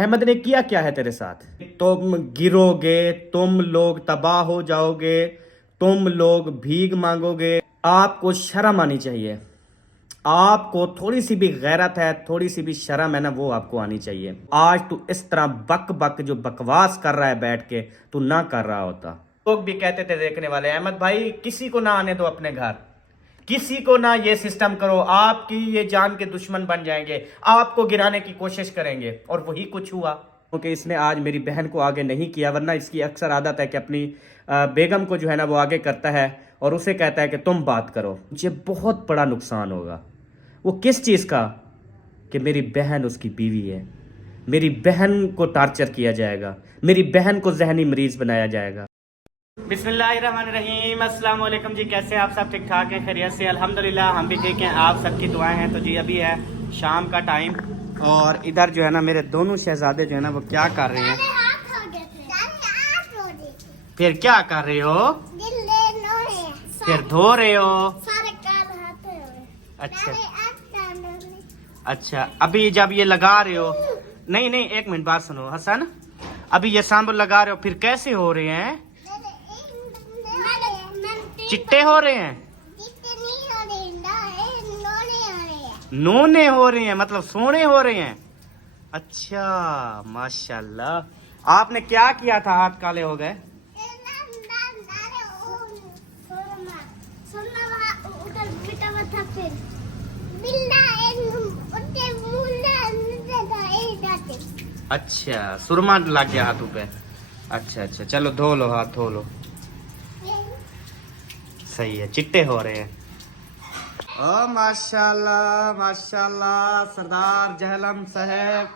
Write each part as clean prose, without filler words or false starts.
अहमद ने किया क्या है तेरे साथ? तुम गिरोगे, तुम लोग तबाह हो जाओगे, तुम लोग भीख मांगोगे। आपको शर्म आनी चाहिए। आपको थोड़ी सी भी गैरत है, थोड़ी सी भी शर्म है ना, वो आपको आनी चाहिए। आज तू इस तरह बक बक जो बकवास कर रहा है बैठ के, तू ना कर रहा होता। लोग भी कहते थे देखने वाले, अहमद भाई किसी को ना आने दो अपने घर, किसी को ना ये सिस्टम करो, आपकी ये जान के दुश्मन बन जाएंगे, आपको गिराने की कोशिश करेंगे। और वही कुछ हुआ, क्योंकि इसने आज मेरी बहन को आगे नहीं किया। वरना इसकी अक्सर आदत है कि अपनी बेगम को जो है ना वो आगे करता है और उसे कहता है कि तुम बात करो। मुझे बहुत बड़ा नुकसान होगा। वो किस चीज़ का? कि मेरी बहन उसकी बीवी है, मेरी बहन को टार्चर किया जाएगा, मेरी बहन को जहनी मरीज बनाया जाएगा। बिस्मिल्लाहिर्रहमानिर्रहीम, अस्सलाम वालेकुम जी। कैसे आप सब? ठीक ठाक हैं, खैरियत से? अल्हम्दुलिल्लाह हम भी ठीक हैं, आप सबकी दुआएं हैं। तो जी अभी है शाम का टाइम और इधर जो है ना मेरे दोनों शहजादे जो है ना वो क्या कर रहे हैं? फिर क्या कर रहे हो? फिर धो रहे हो? अच्छा अच्छा, अभी जब ये लगा रहे हो, नहीं नहीं एक मिनट बात सुनो हसन, अभी ये सांबर लगा रहे हो, फिर कैसे हो रहे हैं? चिट्टे हो रहे हैं? नोने हो रहे हैं, मतलब सोने हो रहे हैं। अच्छा माशाल्लाह। आपने क्या किया था हाथ काले हो गए? अच्छा, सुरमा लग गया हाथों पे। अच्छा अच्छा, चलो धो लो, हाथ धो लो। सही है, चिट्टे हो रहे हैं। ओ माशाल्लाह माशाल्लाह, सरदार जहलम साहब,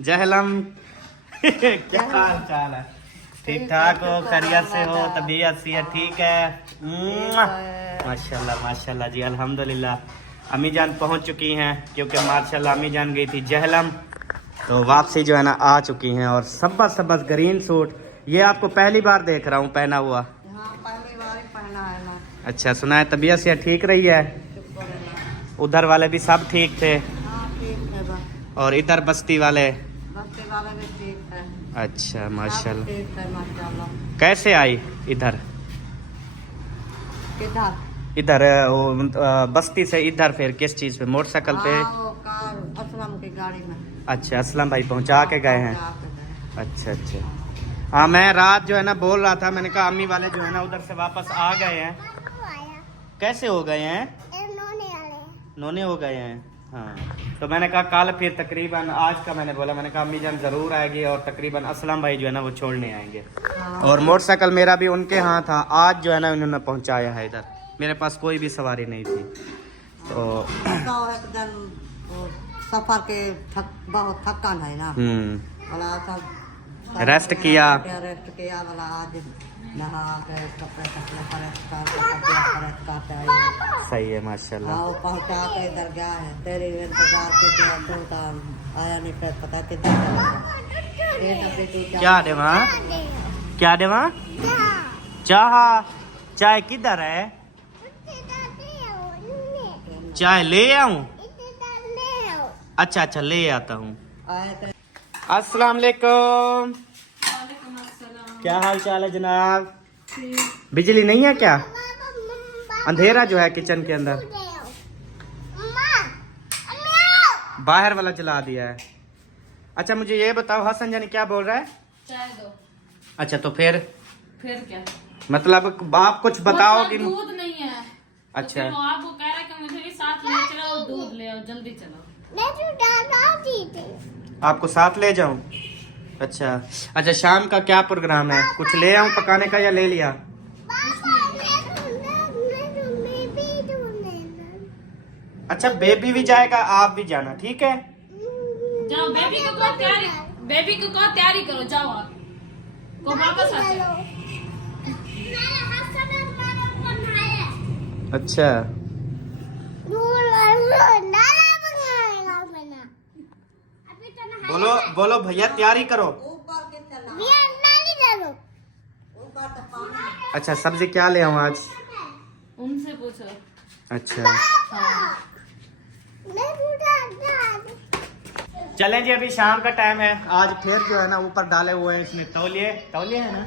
जहलम क्या हाल चाल है? ठीक ठाक हो? खैरियत से हो? तबीयत से ठीक है? माशाल्लाह माशाल्लाह जी, अल्हम्दुलिल्लाह। अम्मी जान पहुंच चुकी हैं, क्योंकि माशाल्लाह अम्मी जान गई थी जहलम, तो वापसी जो है ना आ चुकी हैं। और सबस सबस ग्रीन सूट, ये आपको पहली बार देख रहा हूँ पहना हुआ। हाँ, पहली बार ही पहना है ना। अच्छा, सुना है तबीयत से ठीक रही है? उधर वाले भी सब ठीक थे? हाँ, ठीक है बस। और इधर बस्ती वाले भी ठीक है। अच्छा माशाल्लाह। ठीक है माशाल्लाह। कैसे आई इधर? किधर? इधर वो बस्ती से इधर फिर किस चीज पे? मोटरसाइकिल पे? हाँ, वो कार असलम की गाड़ी में। अच्छा, असलम भाई पहुंचा के गए हैं। पहुंचा के गए। अच्छा अच्छा। हाँ, मैं रात जो है ना बोल रहा था, मैंने कहा अम्मी वाले जो है ना उधर से वापस आ गए हैं। कैसे हो गए हैं? नोने हो गए हैं। हाँ, तो मैंने कहा कल फिर तकरीबन, आज का मैंने बोला, मैंने कहा अम्मी जान जरूर आएगी और तकरीबन असलम भाई जो है ना वो छोड़ने आएंगे। हाँ। और मोटरसाइकिल मेरा भी उनके यहाँ था, आज जो है ना उन्होंने पहुँचाया है इधर। मेरे पास कोई भी सवारी नहीं थी। तो एक दिन वो सफर के बहुत थकान है ना, वाला सब रेस्ट किया। वाला आज नहा के कपड़े प्रेस करते हैं। सही है माशाल्लाह। हाँ, पहुँचा के इधर गया है, तेरे इंतजार के तो आया नहीं, फिर पता किधर क्या देवा? क्या देवा? चाह? चाय किधर है? चाय ले आऊं? अच्छा अच्छा, ले आता हूँ। अस्सलाम वालेकुम। क्या हाल चाल है जनाब? बिजली नहीं है क्या? अंधेरा जो है किचन के अंदर, बाहर वाला जला दिया है। अच्छा मुझे ये बताओ, हसन जानी क्या बोल रहा है? चाय दो। अच्छा, तो फिर क्या मतलब आप कुछ बताओ कि दूध नहीं है? अच्छा, तो आप वो कह रहा है कि मुझे भी साथ ले चलो, दूध ले आओ, जल्दी चलो। आपको साथ ले जाऊं? अच्छा अच्छा, शाम का क्या प्रोग्राम है? कुछ ले आऊं पकाने का या ले लिया? अच्छा, बेबी भी जाएगा, आप भी जाना, ठीक है? जाओ, बेबी को कहो तैयारी करो, जाओ आप को वापस आ जाओ। अच्छा, बोलो बोलो भैया तैयारी करो। अच्छा, सब्जी क्या ले आऊं आज? उनसे पूछो। अच्छा, हाँ। चलें जी, अभी शाम का टाइम है। आज फिर जो है ना ऊपर डाले हुए हैं इसमें तौलिए, तौलिए है ना?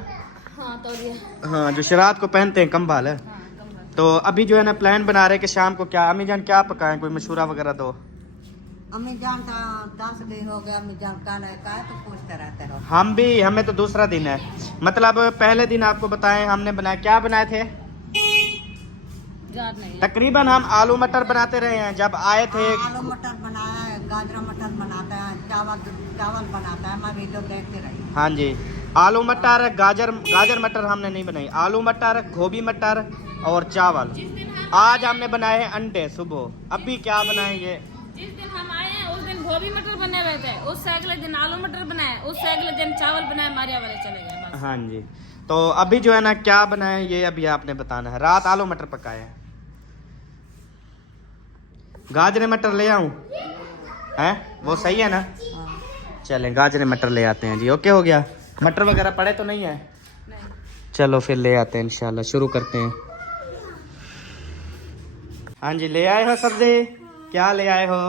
हाँ तो ये हाँ, जो शरात को पहनते हैं, कंबल है। हाँ कम तो अभी जो है ना प्लान बना रहे हैं कि शाम को क्या, अम्मी जान क्या पकाएं, कोई मशूरा वगैरह दो। अम्मी जान का 10 दिन हो गया, अम्मी जान का है तो पूछते रहते रहो। हमें तो दूसरा दिन है। मतलब पहले दिन आपको बताएं हमने बनाया, क्या बनाए थे? याद नहीं है। तकरीबन हम आलू मटर बनाते रहे हैं जब आए थे। आलू मटर बनाया है, गाजर मटर बनाता है, चावल बनाता है, मैं वीडियो देखते रही। हाँ जी, आलू मटर, गाजर मटर हमने नहीं बनाई, आलू मटर, गोभी मटर और चावल। आज हमने बनाए हैं अंडे सुबह। अभी क्या बनाएंगे? जिस दिन हम आए हैं उस दिन गोभी मटर बने हुए थे, उससे अगले दिन आलू मटर बनाए, उससे अगले दिन चावल बनाए, मारिया वाले चले गए बस। हाँ जी, तो अभी जो है ना क्या बनाए ये अभी आपने बताना है। रात आलू मटर पकाए हैं। गाजर मटर ले आऊं? हैं वो सही है ना? चलें गाजर मटर ले आते हैं जी। ओके हो गया। मटर वगैरह पड़े तो नहीं है? नहीं। चलो फिर ले आते हैं इंशाल्लाह, शुरू करते हैं। हाँ जी, ले आए हो सब्जी? क्या ले आए हो?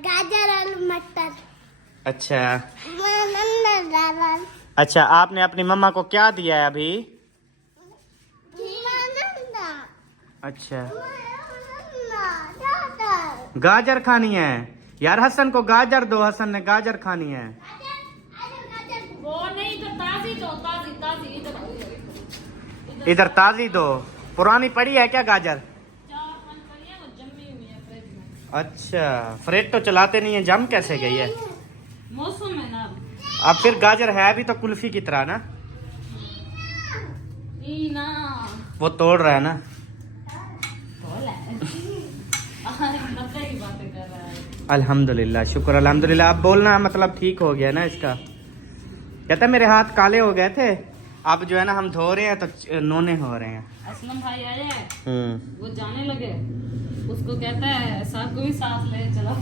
गाजर आलू मटर। अच्छा अच्छा, आपने अपनी मम्मा को क्या दिया है अभी? अच्छा, गाजर खानी है यार। हसन को गाजर दो, हसन ने गाजर खानी है। वो नहीं तो ताजी दो, ताजी ताजी इधर इधर ताजी दो। पुरानी पड़ी है क्या गाजर? 4-5 पड़ी है, वो जमी हुई है फ्रिज में। अच्छा, फ्रिज तो चलाते नहीं है, जम कैसे गई है? मौसम है ना। अब फिर गाजर है भी तो कुल्फी की तरह ना, ई ना वो तोड़ रहा है ना। बोला मतलब की बातें कर रहा है। अल्हम्दुलिल्लाह, शुक्र अल्हम्दुलिल्लाह। अब बोलना मतलब ठीक हो गया ना इसका। कहता है मेरे हाथ काले हो गए थे, अब जो है ना हम धो रहे हैं तो नोने हो रहे हैं। असलम भाई आए हैं, वो जाने लगे, उसको कहता है साहब को भी साथ ले चलो।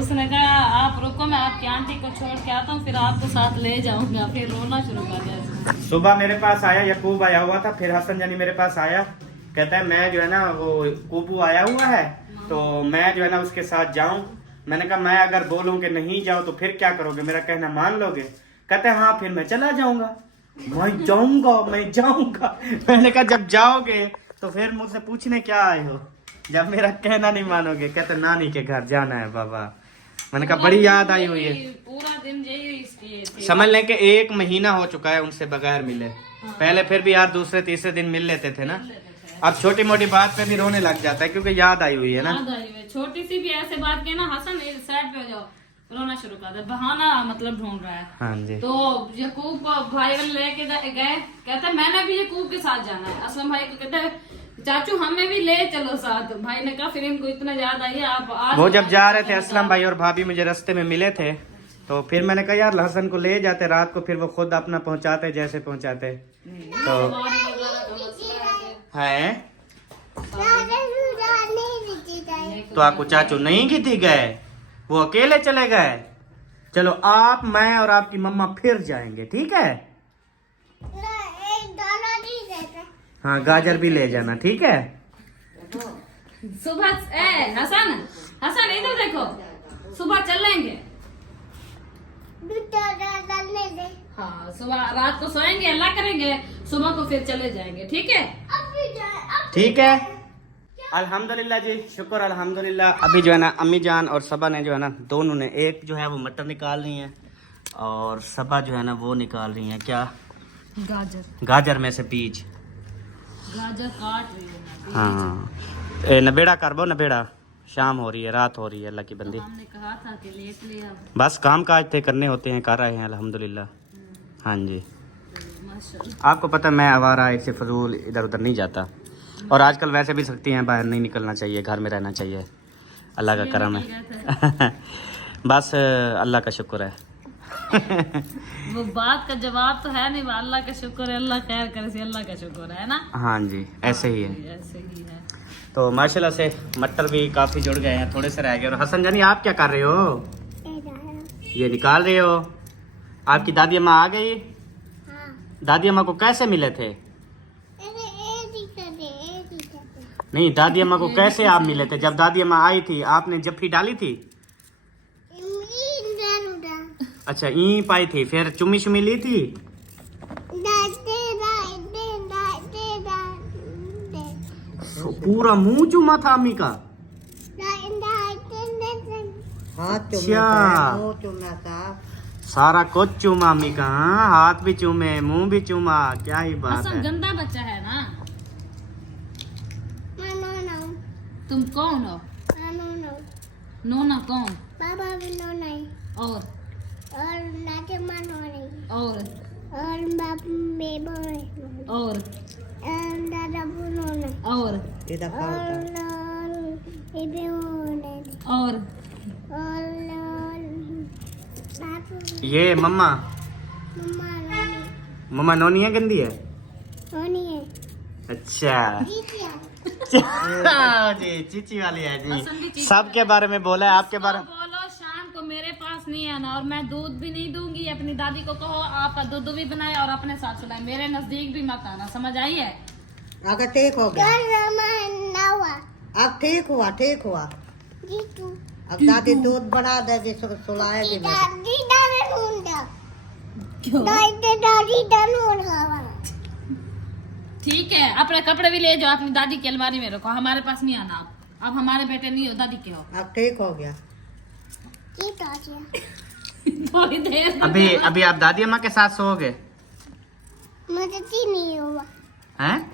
उसने कहा आप रुको, मैं आपकी आंटी को छोड़ के आता हूँ, फिर आपको साथ ले जाऊंगा। फिर रोना शुरू कर दिया। सुबह मेरे पास आया, यकूब आया हुआ था, फिर हसन जानी मेरे पास आया, कहता है मैं जो है ना वो कुबू आया हुआ है तो मैं जो है ना उसके साथ जाऊं। मैंने कहा मैं अगर बोलूं कि नहीं जाओ तो फिर क्या करोगे, मेरा कहना मान लोगे? कहते हैं हाँ फिर मैं चला जाऊंगा। मैं जाऊंगा। मैंने कहा जब जाओगे तो फिर मुझसे पूछने क्या आए हो, जब मेरा कहना नहीं मानोगे? कहते नानी के घर जाना है बाबा। मैंने कहा बड़ी याद आई हुई है। पूरा दिन यही समझ लें कि 1 महीना हो चुका है उनसे बगैर मिले। पहले फिर भी यार दूसरे तीसरे दिन मिल लेते थे ना, अब छोटी मोटी बात पे भी रोने लग जाता है क्योंकि याद आई हुई है ना। छोटी सी भी ऐसे बात के ना हसन साइड पे हो जाओ, रोना शुरू कर दे, बहाना मतलब ढूंढ रहा है। हाँ जी, तो यकूब को भाई वाले लेके गए, कहता मैंने भी यकूब के साथ जाना है। असलम भाई को कहते चाचू हमें भी ले चलो साथ। भाई ने कहा फिर इनको इतना याद आई है, आप आज वो जब जा रहे थे असलम भाई और भाभी मुझे रास्ते में मिले थे, तो फिर मैंने कहा यार हसन को ले जाते रात को, फिर वो खुद अपना पहुंचाते जैसे पहुंचाते। तो है तो आपको चाचू नहीं की थी गए, वो अकेले चले गए। चलो आप, मैं और आपकी मम्मा फिर जाएंगे, ठीक है? हाँ गाजर भी ले जाना, ठीक है? सुबह हसन हसन इधर देखो, सुबह चलेंगे। हाँ सुबह रात को सोएंगे, अल्लाह करेंगे, सुबह को फिर चले जाएंगे, ठीक है? ठीक है, अल्हम्दुलिल्लाह जी, शुक्र अल्हम्दुलिल्लाह। अभी जो है ना अम्मी जान और सबा ने जो है ना दोनों ने, एक जो है वो मटर निकाल रही हैं और सबा जो है ना वो निकाल रही हैं क्या, गाजर में से बीज। गाजर काट रही है। हाँ नबेड़ा कर बो, नबेड़ा। शाम हो रही है, रात हो रही है, अल्लाह की बंदी। हमने कहा था कि लेट लिया, बस काम काज थे करने होते हैं, कर रहे हैं अल्हम्दुलिल्लाह। हाँ जी, माशाल्लाह। आपको पता मैं आवारा एक से फजूल इधर उधर नहीं जाता, और आजकल वैसे भी सकती हैं बाहर नहीं निकलना चाहिए, घर में रहना चाहिए, अल्लाह का करम है। बस अल्लाह का शुक्र है। वो बात का जवाब तो है नहीं, अल्लाह का शुक्र है, अल्लाह खैर करे से अल्लाह का शुक्र है ना। हाँ जी, ऐसे ही है। ऐसे ही है। तो माशाल्लाह से मटर भी काफ़ी जुड़ गए हैं, थोड़े से रह गए। और हसन जानी आप क्या कर रहे हो? ये निकाल रहे हो? आपकी दादी अम्मा आ गई? दादी अम्मा को कैसे मिले थे? नहीं, दादी अम्मा को कैसे आप मिले थे? जब दादी अम्मा आई थी आपने जफ्फी डाली थी? अच्छा, यहीं पाई थी, फिर चुम्मी शुमी ली थी? पूरा मुंह चुमा था अम्मी का? हाथ अच्छा। चूमना, मुंह चूमना था। सारा कुछ चूमा अम्मी का। हाँ, हाथ भी चूमे, मुंह भी चूमा, क्या ही बात हसन है। गंदा बच्चा है ना। तुम कौन हो? नोना कौन? पापा भी नो नहीं और नाचे मानो नहीं और बाप बेबो नहीं और दादा बुनो नहीं और इधर खाओ तो। बेबी नहीं और बापू ये मम्मा मम्मा नहीं मम्मा नोनी है, गंदी है? होनी है अच्छा। जीतिया जी, चीची वाली है हसन भी जी। चीची सबके बारे में बोला है, आपके बारे में। बोलो शाम को मेरे पास नहीं आना और मैं दूध भी नहीं दूंगी। अपनी दादी को कहो आपका दूध भी बनाए और अपने साथ सुलाए। मेरे नजदीक भी मत आना, समझ आई है? अगर ठीक हो गया, नवा अब ठीक हुआ। जीतू अब दादी दूध बना देगी, सुलाएगी मेरे। दादी दादा ढूंढा क्यों? दादी ढूंढा ठीक है, अपने कपड़े भी ले जाओ, अपनी दादी की अलमारी में रखो। हमारे पास नहीं आना आप। अब हमारे बेटे नहीं हो, दादी के हो। अब ठीक हो गया। थोड़ी देर अभी आप दादी अम्मा के साथ सोओगे? मुझे नहीं हुआ हैं?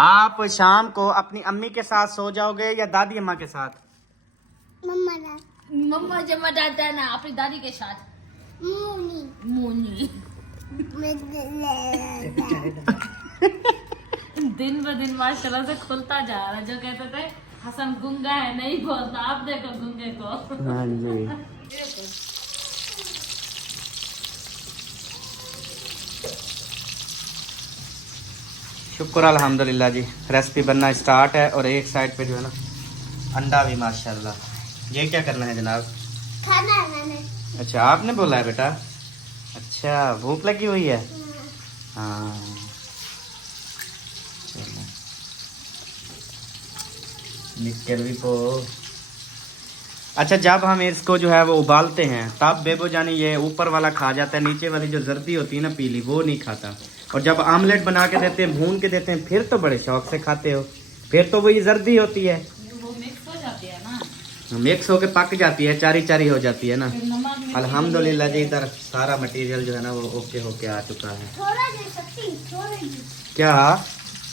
आप शाम को अपनी अम्मी के साथ सो जाओगे या दादी अम्मा के साथ? मम्मा ना मम्मा जमा जाता है ना अपनी दादी के साथ। मुनी मोनी दिन ब दिन माशाल्लाह से खुलता जा रहा है। जो कहते थे हसन गुंगा है, नहीं बोलता, आप देखो गुंगे को। हाँ जी। शुक्र अल्हम्दुलिल्लाह जी, रेसिपी बनना स्टार्ट है और एक साइड पे जो है ना अंडा भी माशाल्लाह। ये क्या करना है जनाब? खाना है मैंने अच्छा, आपने बोला है बेटा? अच्छा, भूख लगी हुई है? हाँ, चलो निकल भी पो। अच्छा, जब हम इसको जो है वो उबालते हैं तब बेबो जानी ये ऊपर वाला खा जाता है, नीचे वाली जो जर्दी होती है ना पीली, वो नहीं खाता। और जब आमलेट बना के देते हैं, भून के देते हैं, फिर तो बड़े शौक से खाते हो। फिर तो वही जर्दी होती है, वो मिक्स हो जाती है ना, मिक्स होके पक जाती है, चारी चारी हो जाती है ना। फिर नमक मिर्ची अल्हम्दुलिल्लाह जी, इधर सारा मटेरियल जो है ना वो ओके होके आ चुका है। थोड़ा दे सकती थोड़ा दे क्या?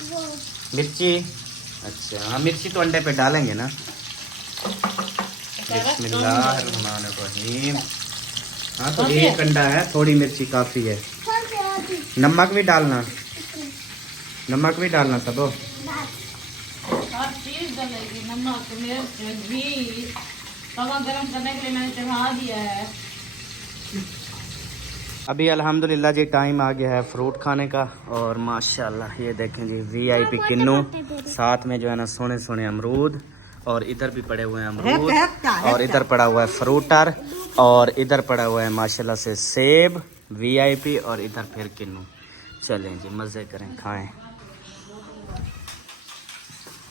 वो मिर्ची? अच्छा, हाँ, मिर्ची तो अंडे पे डालेंगे ना। बिस्मिल्लाहिर्रहमानिर्रहीम। हाँ, तो एक अंडा है, थोड़ी मिर्ची काफी है। थोड़ा दे अभी नमक भी डालना, नमक भी डालना सबो। हर चीज डलेगी, नमक मिर्च घी। तवा गरम करने के लिए मैंने चढ़ा दिया है। अभी अल्हम्दुलिल्लाह जी टाइम आ गया है फ्रूट खाने का। और माशाल्लाह ये देखें जी, वीआईपी किन्नू, साथ में जो है ना सोने सोने अमरूद, और इधर भी पड़े हुए हैं अमरूद, और इधर पड़ा हुआ है फ्रूटर, और इधर पड़ा हुआ है माशाल्लाह से सेब वीआईपी, और इधर फिर किन्नू। चलें जी, मज़े करें, खाएं।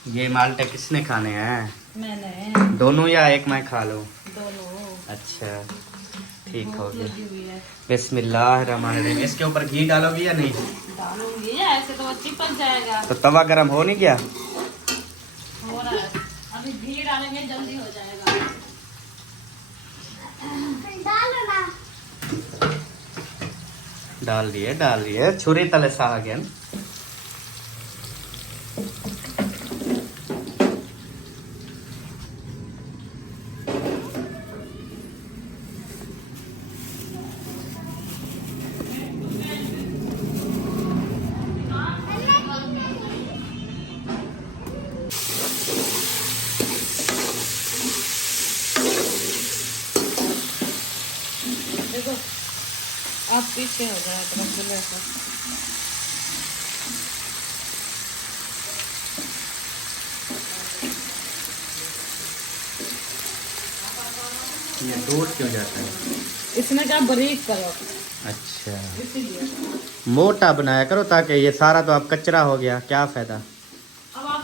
ये माल्टे किसने खाने हैं? मैंने दोनों या एक मैं खा लूं? दोनों। अच्छा, ठीक हो गया। लगी हुई है, बिस्मिल्लाहिर्रहमानिर्रहीम। इसके ऊपर घी डालोगी या नहीं? डालूंगी, ऐसे तो वो चिपक जाएगा। तो तवा गरम हो नहीं गया? हो रहा है, अभी घी डालेंगे जल्दी हो जाएगा। डालो ना डाल दिए छुरी तले सा आ गया। देखो आप पीछे हो जाए तो बोले ऐसा। ये टूट क्यों जाता है? इसमें क्या बारीक करो, अच्छा, इसीलिए। मोटा बनाया करो ताकि ये सारा तो अब कचरा हो गया, क्या फायदा। अब आप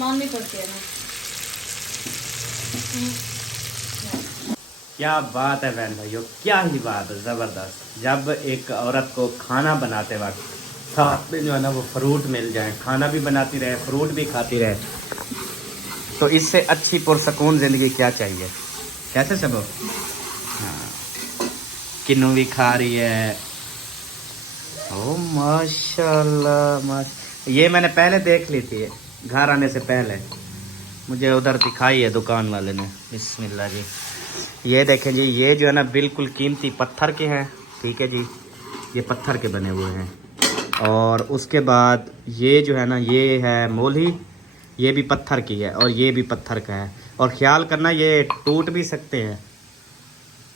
माननी पड़ती है ना। क्या बात है बहन भाइयों, क्या ही बात है, ज़बरदस्त। जब एक औरत को खाना बनाते वक्त साथ में जो है ना वो फ्रूट मिल जाए, खाना भी बनाती रहे, फ्रूट भी खाती रहे, तो इससे अच्छी पुरसकून ज़िंदगी क्या चाहिए। कैसे सब? हाँ, किन्नू भी खा रही है। ओ माशाल्लाह माशा, ये मैंने पहले देख ली थी घर आने से पहले, मुझे उधर दिखाई है दुकान वाले ने। बिस्मिल्लाह जी, ये देखें जी, ये जो है ना बिल्कुल कीमती पत्थर के हैं, ठीक है जी, ये पत्थर के बने हुए हैं। और उसके बाद ये जो है ना, ये है मोली, ये भी पत्थर की है और ये भी पत्थर का है। और ख्याल करना ये टूट भी सकते हैं।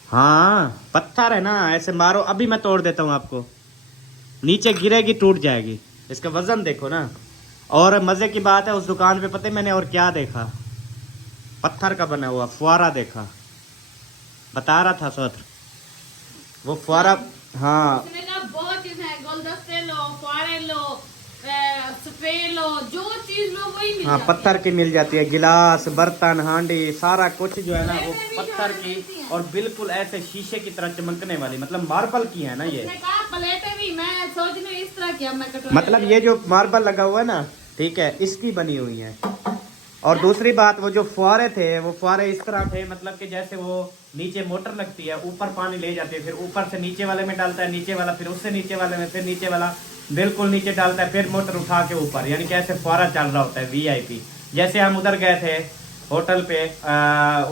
हाँ पत्थर है ना, ऐसे मारो, अभी मैं तोड़ देता हूँ आपको, नीचे गिरेगी टूट जाएगी। इसका वजन देखो ना। और मज़े की बात है, उस दुकान पे पता है मैंने और क्या देखा, पत्थर का बना हुआ फुआरा देखा, बता रहा था सत्र वो फुआरा। हाँ उसने कहा बहुत चीज है, गुलदस्ते लो, फुआरे लो, स्प्रे लो, जो चीज लो वही मिल हाँ जाती पत्थर की मिल जाती है, गिलास, बर्तन, हांडी, सारा कुछ जो है ना वो प्लेटें भी जो पत्थर है की, मिलती हैं। और बिल्कुल ऐसे शीशे की तरह चमकने वाली, मतलब मार्बल की है ना ये। उसने कहा प्लेटें भी, मैं सोच रही हूँ इस तरह की अब मैं कटोरी मतलब ये जो मार्बल लगा हुआ है ना, ठीक है, इसकी बनी हुई है। और दूसरी बात, वो जो फुआरे थे वो फुआरे इस तरह थे, मतलब कि जैसे वो नीचे मोटर लगती है, ऊपर पानी ले जाती है, फिर ऊपर से नीचे वाले में डालता है, नीचे वाला फिर उससे नीचे वाले में, फिर नीचे वाला बिल्कुल नीचे डालता है, फिर मोटर उठा के ऊपर, यानी कि ऐसे फुआरा चल रहा होता है VIP। जैसे हम उधर गए थे होटल पे,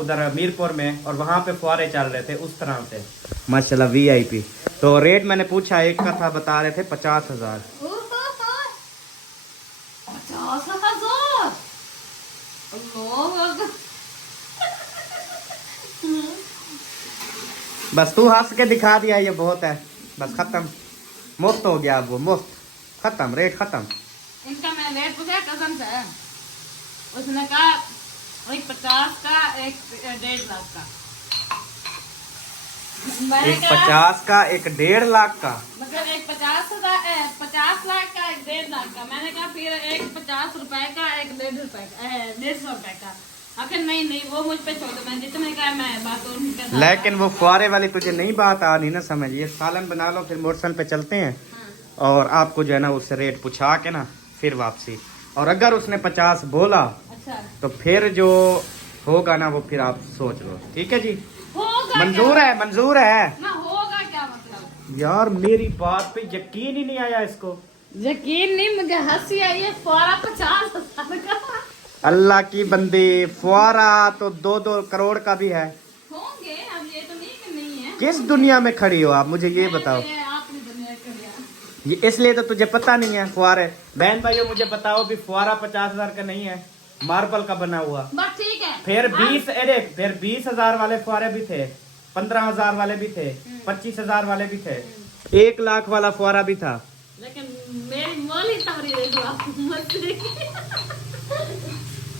उधर मीरपुर में, और वहाँ पे फुआरे चल रहे थे उस तरह से माशाल्लाह VIP। तो रेट मैंने पूछा, एक का था, बता रहे थे 50,000। 50,000। बस तू हंस के दिखा दिया, ये बहुत है, बस खत्म, मुफ्त हो गया अब, वो मुफ्त, खत्म, रेट खत्म। इनका मैं रेट पूछा कसम से, उसने कहा एक 50 का, एक 1.5 लाख का। मैंने एक कहा 50 का, एक 1.5 लाख का, मतलब एक 50 लाख का, एक 1.5 लाख का। मैंने कहा फिर एक 50 रुपए का, एक 150 रुपए का, 150 रुपए का। आखिर नहीं वो मुझ पे छोड़ दो, मैं जितने का मैं बात और लेकिन वो फुआरे वाली तुझे नहीं बात आ रही ना समझ। ये सालन बना लो, फिर मोटरसाइकिल पे चलते हैं, और आपको जो है ना उससे रेट पूछा के ना फिर वापसी। और अगर उसने 50 बोला अच्छा तो फिर जो होगा ना वो फिर आप सोच लो, ठीक है जी, होगा मंजूर है, मंजूर है। ना, होगा क्या मतलब? यार मेरी बात पे यकीन ही नहीं आया इसको। यकीन नहीं, मुझे हंसी आई है। फुआरा 50,000 का अल्लाह की बंदी, फुआरा तो 2-2 करोड़ का भी है। होंगे, अब ये तो नहीं कि नहीं है। किस दुनिया में खड़ी हो आप, मुझे ये बताओ। ये आपने दुनिया कर दिया। ये इसलिए तो तुझे पता नहीं है फुआरे। बहन भाइयों मुझे बताओ भी, फुआरा 50,000 का नहीं है, मार्बल का बना हुआ। बस ठीक है। फिर 20,000 वाले फुआरे भी थे, 15,000 वाले भी थे, 25,000 वाले भी थे, 1 लाख वाला फुआरा भी था। लेकिन मेरी मोली तमरी देखो आप, मछली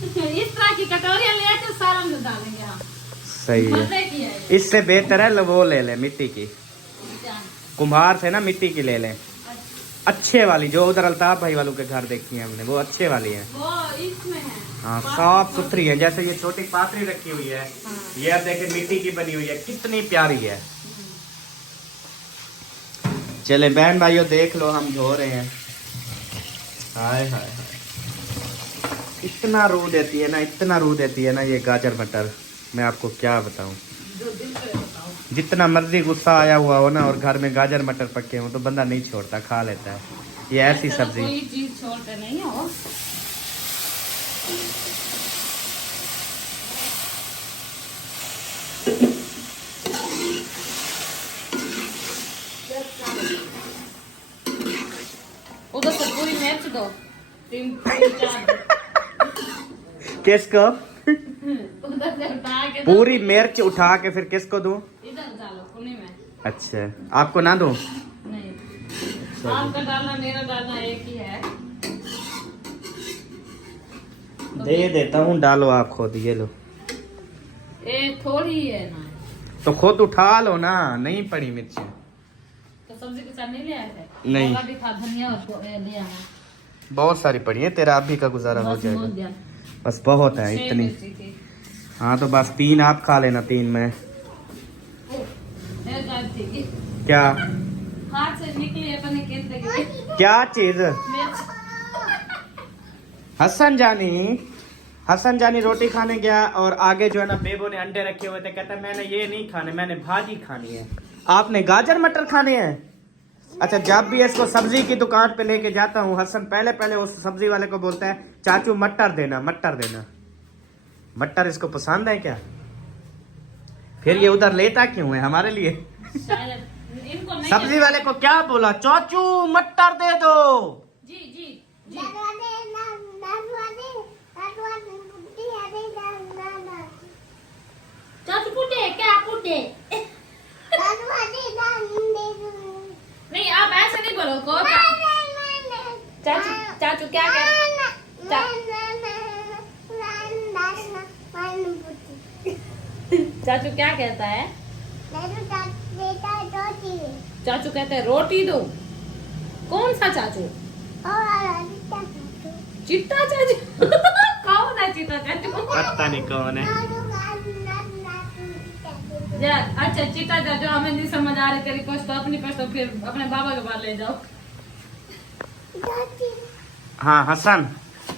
इस तरह की कटोरियां ले आके सारा में डालेंगे हम। सही है, मजे की है ये। इससे बेहतर है वो ले ले मिट्टी की, क्या? कुम्हार से ना मिट्टी की ले लें, अच्छे वाली, जो उधर अल्ताफ भाई वालों के घर देखी है हमने, वो अच्छे वाली है। वो इसमें है। हाँ साफ सुथरी है, जैसे ये छोटी पात्री रखी हुई है, ये अब देखे मिट्टी की बनी हुई है, कितनी प्यारी है। चले बहन भाइयों देख लो, हम धो रहे हैं। हाय हाय हाय, इतना रूह देती है ना, इतना रूह देती है ना ये गाजर मटर, मैं आपको क्या बताऊं। जो दिल करे बताओ। जितना मर्जी गुस्सा आया हुआ हो ना और घर में गाजर मटर पके हो तो बंदा नहीं छोड़ता, खा लेता है। ये ऐसी ऐसा तो सब्जी, कोई चीज छोड़ते नहीं हो। उधर से पूरी मिर्च दो, 3-4 किसको? उधर से उठा के दो। पूरी मिर्च उठा के फिर किसको दूं? इधर डालो कुनी में। अच्छा, आपको ना दूं? नहीं, आपका डालना मेरा डालना एक ही है। दे देता हूँ, डालो आप खुद, ये लो। ये थोड़ी ही है ना, तो खुद उठा लो ना, नहीं पड़ी मिर्च। तो सब्जी के साथ नहीं ले आए थे? नहीं। थोड़ा भी था, धनिया और लिया है। बहुत सारी पड़ी है, तेरा अभी का गुजारा हो बस जाएगा। मोल दिया। बस बहुत है 6 इतनी। मिर्ची थी। हाँ तो बस 3 आप खा लेना, 3 में। एक आध थी। क्या हाथ से निकली अपने कहते कि क्या चीज? मिर्च। हसन जानी रोटी खाने गया और आगे जो है ना बेबो ने अंडे रखे हुए थे, कहता मैंने ये नहीं खाने, मैंने भाजी खानी है। आपने गाजर मटर खाने हैं? अच्छा, जब भी इसको सब्जी की दुकान पे लेके जाता हूँ हसन पहले उस सब्जी वाले को बोलता है चाचू मटर देना, मटर देना। मटर इसको पसंद है क्या? फिर ये उधर लेता क्यों है हमारे लिए? शायद इनको नहीं। सब्जी वाले को क्या बोला? चाचू मटर दे दो। जी जी जी। चाचू पुटे क्या पुटे नहीं, आप ऐसे नहीं बोलो को। चाचू चाचू क्या चाचू क्या कहता है? चाचू कहते हैं रोटी दो। कौन सा चाचू? चिट्टा चाचू। कौन है चिट्टा चाचू? पता नहीं कौन है। अच्छा, चिट्टा चाचू हमें नहीं समझ आ रही तेरी कुछ, तो अपनी कुछ, तो फिर अपने बाबा के पास ले जाओ। हाँ हसन,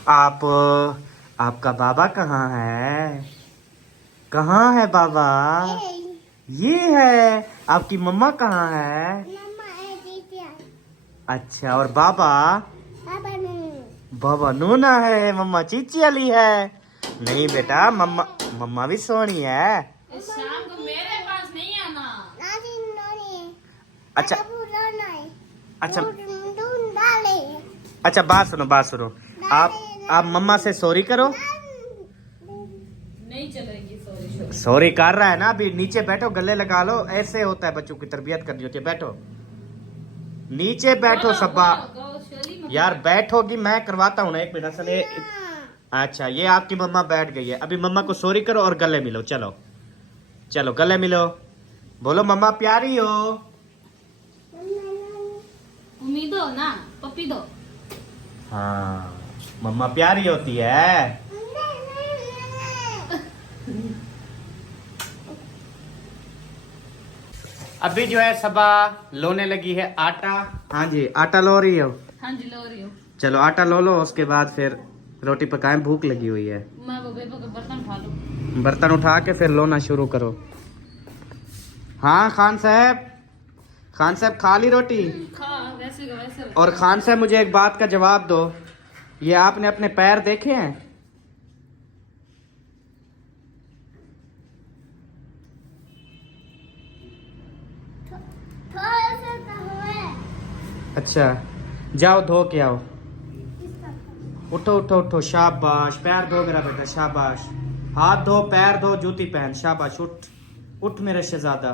आपका बाबा कहाँ है? कहाँ है बाबा? ये है। आपकी मम्मा कहाँ है? अच्छा, और बाबा? बाबा नूना है, मम्मा चीची वाली है। नहीं बेटा, मम्मा भी सोनी है। शाम को मेरे पास नहीं आना। अच्छा अच्छा अच्छा, बात सुनो। आप मम्मा से सॉरी करो। नहीं चलेगी, सॉरी। सॉरी कर रहा है ना, अभी नीचे बैठो, गले लगा लो। ऐसे होता है, बच्चों की तरबियत करनी होती है। बैठो, नीचे बैठो सब्बा। यार बैठोगी, मैं करवाता हूँ ना, 1 मिनट असल। अच्छा, ये आपकी मम्मा बैठ गई है। अभी मम्मा को सॉरी करो और गले मिलो। चलो गले मिलो। बोलो मम्मा प्यारी हो। उम्मीद हो ना, पप्पी दो। हाँ, मम्मा प्यारी होती है। अभी जो है सबा लोने लगी है आटा। हाँ जी, आटा लो रही हो? हाँ जी, लो रही हूँ। चलो आटा लो, उसके बाद फिर रोटी पकाएं, भूख लगी हुई है। मैं वो बेबो के बर्तन उठा लूँ। बर्तन उठा के फिर लोना शुरू करो। हाँ खान साहब खा ली रोटी? खा, वैसे और खान साहब मुझे एक बात का जवाब दो, ये आपने अपने पैर देखे हैं? अच्छा, जाओ धो के आओ। उठो, शाबाश। पैर धो मेरा बेटा, शाबाश। हाथ धो, पैर धो, जूती पहन, शाबाश। उठ मेरे शहजादा।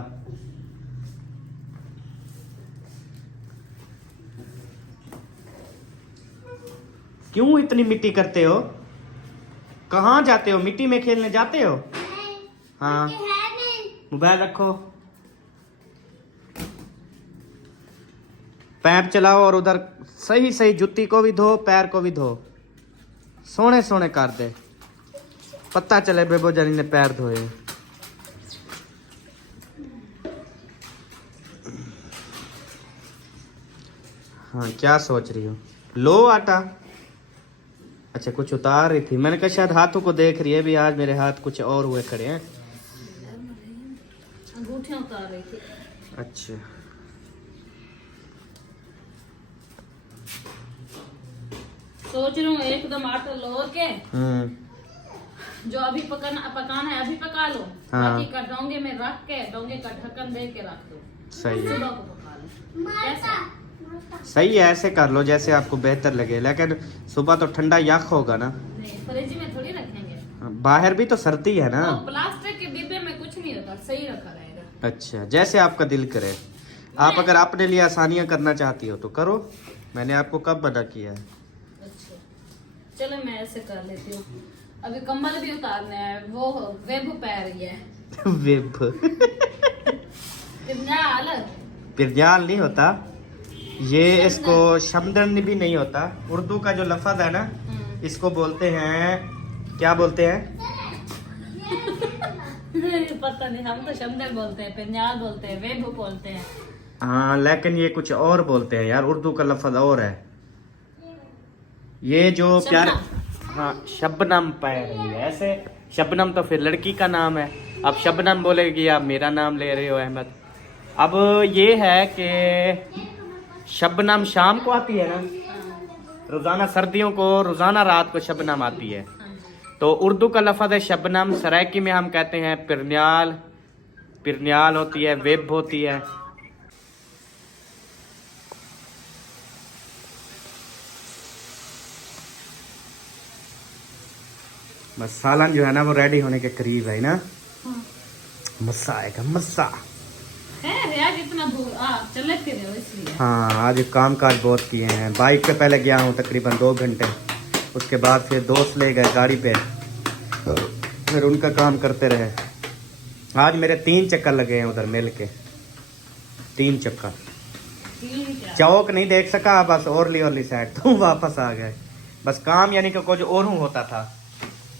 क्यों इतनी मिट्टी करते हो? कहाँ जाते हो? मिट्टी में खेलने जाते हो? हाँ, मोबाइल रखो, पैप चलाओ और उधर सही जूती को भी धो, पैर को भी धो, सोने कर दे, पता चले बेबो जानी ने पैर धोए। हाँ, क्या सोच रही हो? लो आटा। अच्छा, कुछ उतार रही थी, मैंने कहा शायद हाथों को देख रही है भी, आज मेरे हाथ कुछ और हुए खड़े हैं। अंगूठियां उतार रही थी। अच्छा, सोच रही हूँ एकदम आटा लो के जो अभी पकाना है अभी पका लो। हाँ। बाकी का डोंगे में रख के, डोंगे का ढक्कन दे के रख दो। सही है, सुबह को पका लो। कैसा? सही है, ऐसे कर लो जैसे आपको बेहतर लगे, लेकिन सुबह तो ठंडा यख होगा ना। नहीं, फ्रिज में थोड़ी रखेंगे, बाहर भी तो सर्दी है ना। तो प्लास्टिक के डिब्बे में कुछ नहीं होता, सही रखा रहेगा। अच्छा, जैसे आपका दिल करे। आप अगर अपने लिए आसानियां करना चाहती हो तो करो, मैंने आपको कब मना किया है? अच्छा, चलो मैं ऐसे कर लेती हूँ। अभी कंबल भी उतारने हैं, वो वेब पै रही है। वेब पिरजाल पिरजाल नहीं होता ये, इसको शमदन भी नहीं होता। उर्दू का जो लफ्ज है ना, इसको बोलते हैं क्या बोलते हैं? पता नहीं, हम तो शब्द बोलते हैं, पंजाब बोलते हैं, वेबू बोलते हैं। हाँ लेकिन ये कुछ और बोलते हैं यार, उर्दू का लफ्ज और है। ये जो प्यार, हाँ शबनम पै रही है ऐसे। शबनम तो फिर लड़की का नाम है, अब शबनम बोलेगी आप मेरा नाम ले रहे हो अहमद। अब ये है कि शबनम शाम को आती है ना, रोजाना सर्दियों को रोजाना रात को शबनम आती है। तो उर्दू का लफ्ज है शबनम, सराइकी में हम कहते हैं पिरन्याल, पिरन्याल होती है, वेब होती है। बस सालन जो है ना वो रेडी होने के करीब है ना, मस्सा आएगा मस्सा। यार इतना चले फिर हो इसलिए। हाँ आज काम काज बहुत किए हैं। बाइक पे पहले गया हूँ तकरीबन 2 घंटे, उसके बाद फिर दोस्त ले गए गाड़ी पे, फिर उनका काम करते रहे। आज मेरे 3 चक्कर लगे हैं उधर मिल के, 3 चक्कर। चौक नहीं देख सका, बस ओरली साइड तो वापस आ गए। बस काम यानी कि कुछ और होता था,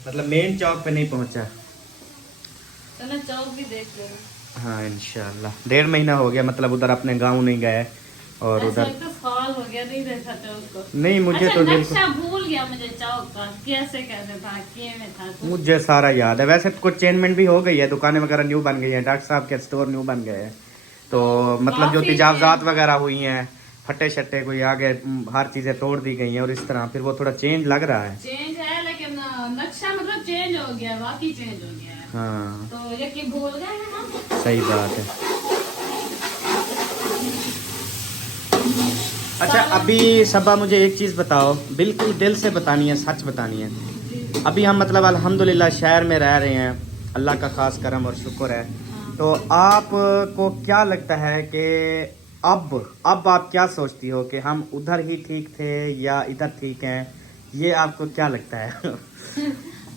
मतलब मेन चौक पे नहीं पहुंचा। चलो चौक भी देख लो। हाँ इंशाल्लाह। 1.5 महीना हो गया, मतलब उधर अपने गांव नहीं गए और उधर तो साल हो गया नहीं देखा चौक को। नहीं मुझे अच्छा, तो नक्शा भूल गया मुझे चौक का, कैसे कैसे था, किए में था तो। मुझे सारा याद है। वैसे कुछ चेंजमेंट भी हो गई है, दुकानें वगैरह न्यू बन गई हैं, डॉक्टर साहब के स्टोर न्यू बन गए हैं, तो मतलब जो तिजावजात वगैरह हुई हैं, फटे शट्टे कोई आगे हर चीजें तोड़ दी गई हैं और इस तरह फिर वो थोड़ा चेंज लग रहा है। चेंज है लेकिन नक्शा मतलब चेंज हो गया, बाकी चेंज हो गया है। हाँ तो ये कि भूल गए हैं हम। सही बात है। अच्छा अभी सबा मुझे एक चीज बताओ, बिल्कुल दिल से बतानी है, सच बतानी है। अभी हम मतलब अल्हम्दुलिल्लाह शहर में रह रहे हैं, अल्लाह का खास करम और शुक्र है। तो आपको क्या लगता है कि अब आप क्या सोचती हो कि हम उधर ही ठीक थे या इधर ठीक हैं? ये आपको क्या लगता है?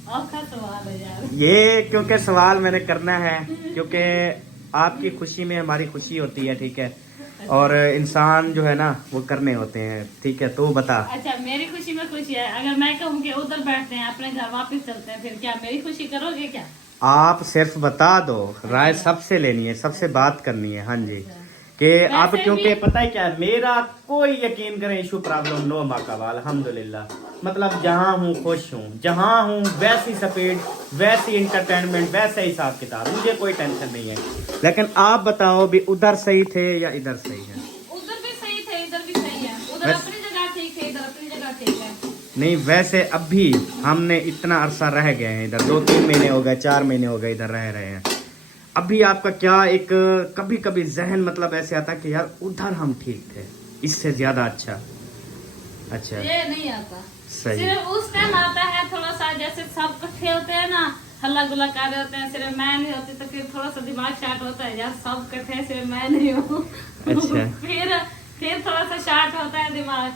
आपका सवाल है यार ये क्योंकि सवाल मैंने करना है, क्योंकि आपकी खुशी में हमारी खुशी होती है, ठीक है, और इंसान जो है ना वो करने होते हैं, ठीक है। तो बता। अच्छा मेरी खुशी में खुशी है, अगर मैं कहूँ कि उधर बैठते हैं अपने घर वापस चलते हैं, फिर क्या मेरी खुशी करोगे क्या? आप सिर्फ बता दो, राय सबसे लेनी है, सबसे बात करनी है। हाँ जी कि आप, क्योंकि पता है क्या, मेरा कोई यकीन करें इशू प्रॉब्लम नो माकावाल अल्हम्दुलिल्लाह, मतलब जहाँ हूँ खुश हूँ, जहाँ हूँ वैसी स्पीड, वैसी इंटरटेनमेंट, वैसा हिसाब किताब, मुझे कोई टेंशन नहीं है। लेकिन आप बताओ भी उधर सही थे या इधर सही है? उधर भी सही थे, इधर भी सही है, उधर अपनी जगह ठीक थे, इधर अपनी जगह ठीक है। नहीं वैसे अभी हमने इतना अरसा रह गए हैं इधर, 2-3 महीने हो गए, 4 महीने हो गए इधर रह रहे हैं। अभी आपका क्या एक कभी कभी जहन मतलब ऐसे आता कि यार उधर हम ठीक थे, इससे ज्यादा अच्छा। अच्छा ये नहीं आता, सही। सिर्फ उस टाइम आता है थोड़ा सा, जैसे सब इकट्ठे होते हैं ना, हल्ला गुल्ला कर रहे होते हैं, सिर्फ मैं नहीं होती तो फिर थोड़ा सा दिमाग शार्ट होता है, यार सब इकट्ठे हैं सिर्फ मैं नहीं हूँ। अच्छा। फिर थोड़ा सा शार्ट होता है दिमाग,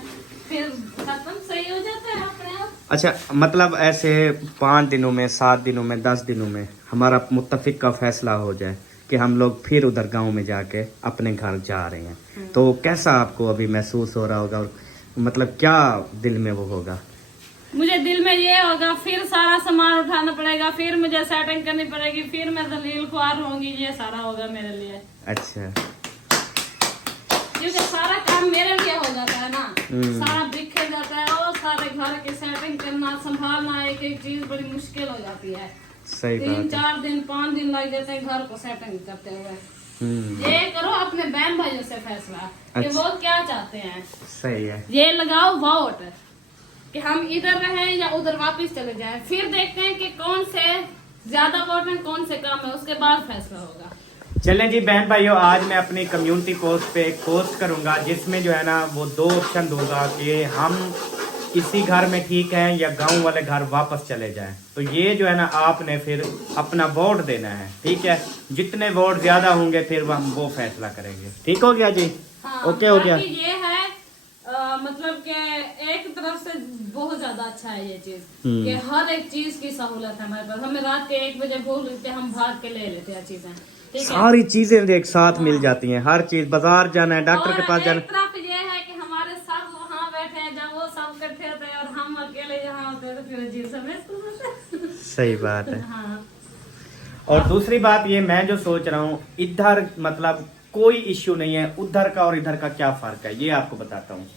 फिर खत्म सही हो जाता है अपने आप। अच्छा मतलब ऐसे 5 दिनों में, 7 दिनों में, 10 दिनों में हमारा मुत्तफिक का फैसला हो जाए कि हम लोग फिर उधर गांव में जाके अपने घर जा रहे हैं, तो कैसा आपको अभी महसूस हो रहा होगा, और मतलब क्या दिल में वो होगा? मुझे दिल में ये होगा फिर सारा सामान उठाना पड़ेगा, फिर मुझे सेटिंग करनी पड़ेगी, फिर मैं दलील ख्वार होंगी, ये सारा होगा मेरे लिए। अच्छा क्योंकि सारा काम मेरे लिए हो जाता है ना, सारा बिखर जाता है, और सारे घर की सेटिंग करना, संभालना, एक एक चीज बड़ी मुश्किल हो जाती है। सही बात है। 3-4 दिन 5 दिन लग जाते हैं घर को सेटिंग करते हुए। ये करो अपने बहन भाइयों से फैसला कि अच्छा। वो क्या चाहते हैं, सही है। ये लगाओ वोट कि हम इधर रहें या उधर वापस चले जाएं, फिर देखते हैं कि कौन से ज्यादा वोट है, कौन से कम है, उसके बाद फैसला होगा। चलें जी बहन भाइयों, आज मैं अपनी कम्युनिटी पोस्ट पे एक पोस्ट करूंगा जिसमें जो है ना वो 2 ऑप्शन दूंगा कि हम इसी घर में ठीक हैं या गांव वाले घर वापस चले जाएं। तो ये जो है ना आपने फिर अपना वोट देना है, ठीक है। जितने वोट ज्यादा होंगे फिर हम वो फैसला करेंगे। ठीक हो गया जी? हाँ, ओके हो गया। ये है मतलब कि एक तरफ से बहुत ज्यादा अच्छा है ये चीज कि हर एक चीज की सहूलत है हमारे पास। हमें रात के 1 बजे भूल लेते, हम भाग के ले लेते हैं चीजें, ठीक है। सारी चीजें एक साथ मिल जाती हैं, हर चीज, बाजार जाना है, डॉक्टर के पास जाना। एक तरफ ये है कि हमारे सब वहाँ बैठे हैं, जब वो सब इकट्ठे होते हैं और हम अकेले यहाँ वहाँ होते हैं तो फिर अजीब सा महसूस होता है। सही बात है। हाँ और दूसरी बात ये मैं जो सोच रहा हूँ, इधर मतलब कोई इश्यू नहीं है, उधर का और इधर का क्या फर्क है ये आपको बताता हूँ।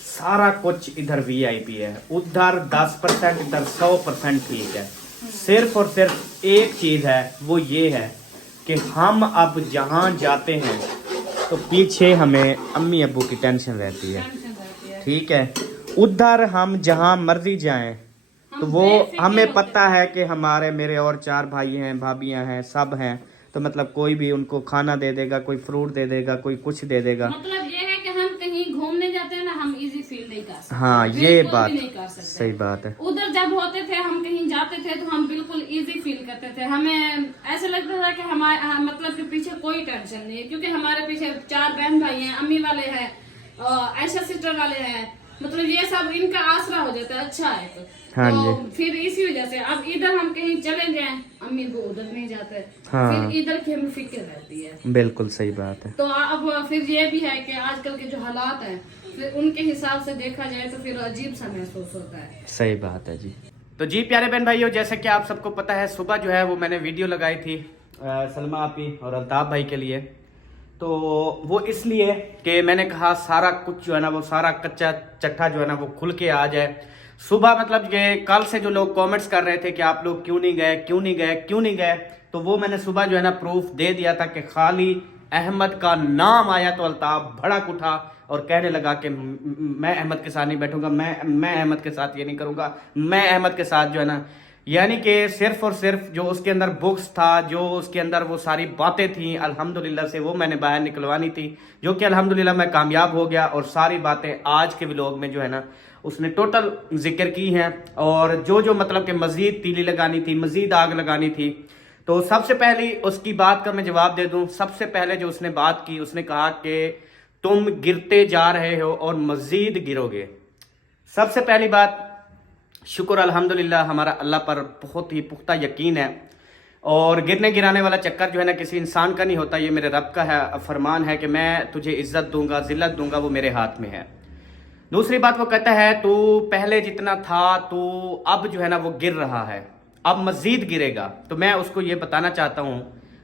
सारा कुछ इधर वीआईपी है, उधर 10%, इधर 100% ठीक है। सिर्फ और सिर्फ एक चीज है, वो ये है कि हम अब जहाँ जाते हैं तो पीछे हमें अम्मी अब्बू की टेंशन रहती है, टेंशन रहती है। ठीक है। उधर हम जहाँ मर्जी जाएं तो वो बेफिक्र हमें होते पता है कि हमारे मेरे और 4 भाई हैं, भाभियां हैं, सब हैं, तो मतलब कोई भी उनको खाना दे देगा, कोई फ्रूट दे देगा, कोई कुछ दे देगा। मतलब ये है कि हम कहीं घूमने जाते हैं ना, हम इजी फील नहीं कर सकते। हाँ ये बिल्कुल बात भी नहीं कर सकते। सही बात है। उधर जब होते थे, हम कहीं जाते थे तो हम बिल्कुल इजी फील करते थे। हमें ऐसा लगता था कि हमारे मतलब कि पीछे कोई टेंशन नहीं है, क्योंकि हमारे पीछे 4 बहन भाई हैं, अम्मी वाले हैं, ऐशा सिस्टर वाले हैं, मतलब ये सब इनका आसरा हो जाता है। अच्छा है तो हाँ तो जी। फिर इसी वजह से अब इधर हम कहीं चले जाएं, अम्मी को उधर नहीं जाते। हाँ। फिर इधर की हमें फिक्र रहती है। बिल्कुल सही बात है। तो अब फिर ये भी है कि आजकल के जो हालात हैं, फिर उनके हिसाब से देखा जाए तो फिर अजीब सा महसूस होता है। सही बात है जी। तो जी प्यारे बहन भाइयों, जैसे कि आप सबको पता है, सुबह जो है वो मैंने वीडियो लगाई थी सलमा आपी और अल्ताफ भाई के लिए। तो वो इसलिए कि मैंने कहा सारा कुछ जो है ना, वो सारा कच्चा चट्टा जो है ना वो खुल के आ जाए। सुबह मतलब ये कल से जो लोग कमेंट्स कर रहे थे कि आप लोग क्यों नहीं गए, क्यों नहीं गए, क्यों नहीं गए, तो वो मैंने सुबह जो है ना प्रूफ दे दिया था कि खाली अहमद का नाम आया तो अल्ताफ भड़क उठा और कहने लगा कि मैं अहमद के साथ नहीं बैठूंगा, मैं अहमद के साथ ये नहीं करूंगा, मैं अहमद के साथ जो है ना, यानी कि सिर्फ और सिर्फ जो उसके अंदर बुक्स था, जो उसके अंदर वो सारी बातें थी, अल्हम्दुलिल्लाह से वो मैंने बाहर निकलवानी थी, जो कि अल्हम्दुलिल्लाह मैं कामयाब हो गया। और सारी बातें आज के व्लॉग में जो है ना उसने टोटल जिक्र की हैं। और जो जो मतलब कि मजीद तीली लगानी थी, मजीद आग लगानी थी, तो सबसे पहले उसकी बात का मैं जवाब दे दूं। सबसे पहले जो उसने बात की, उसने कहा कि तुम गिरते जा रहे हो और मजीद गिरोगे। सबसे पहली बात, शुक्र अल्हम्दुलिल्लाह हमारा अल्लाह पर बहुत ही पुख्ता यकीन है, और गिरने गिराने वाला चक्कर जो है ना किसी इंसान का नहीं होता, ये मेरे रब का है फरमान है कि मैं तुझे इज्जत दूंगा, जिल्लत दूंगा, वो मेरे हाथ में है। दूसरी बात वो कहता है तू पहले जितना था तू अब जो है ना वो गिर रहा है, अब मजीद गिरेगा। तो मैं उसको ये बताना चाहता हूँ,